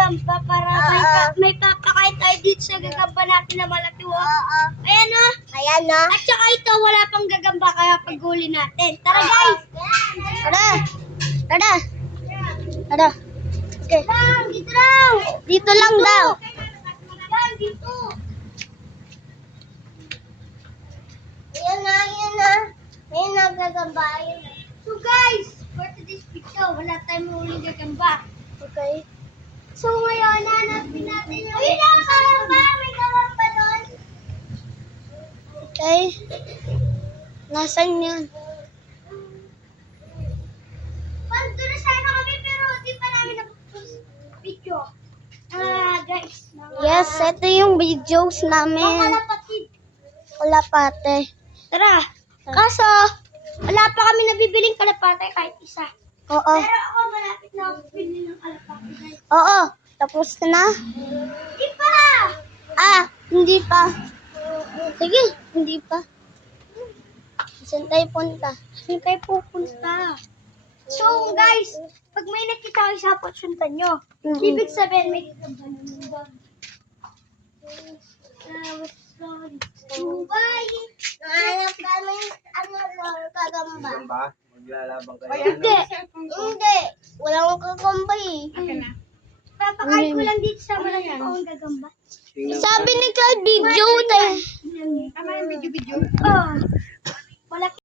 gagamba para may papakain tayo dito sa gagamba natin na malaki. Ayan o. Ayan na. At saka ito, wala pang gagamba kaya paghuli natin. Tara guys! Tara. Tara. Tara. Okay. Dito lang! Dito lang daw. Yan, dito! Ayan na, ayan na. Ayan na, gagamba. Ayan na. So guys, for today's video, wala tayong huling gagamba. Okay. So ngayon, hanapin natin yung... Ayun na, gagamba! May gagamba doon! Okay. Nasaan yun? Pandura sana kami pero di pa namin na-post video. Guys. Yes, ito yung videos namin. Mga kalapatid. Wala pate. Tara. Kaso, wala pa kami nabibiling kalapate kahit isa. Oo. Pero ako malapit na ako bili ng kalapate guys. Oo. Tapos na? Di pa! Hindi pa. Sige, hindi pa. Saan tayo punta? Saan tayo pupunta? So guys, pag may nakita kayo sa sundan nyo, ibig sabihin may gagamba naman doon. Nahanap kami kagamba. Ba? Maglalabang kayo. Hindi. Hindi. Wala akong kagamba eh. Papakain ko lang dito sa malaki akong gagamba. Sabi ni Cloud video tayo. Tama yung video. Oh. Malaki.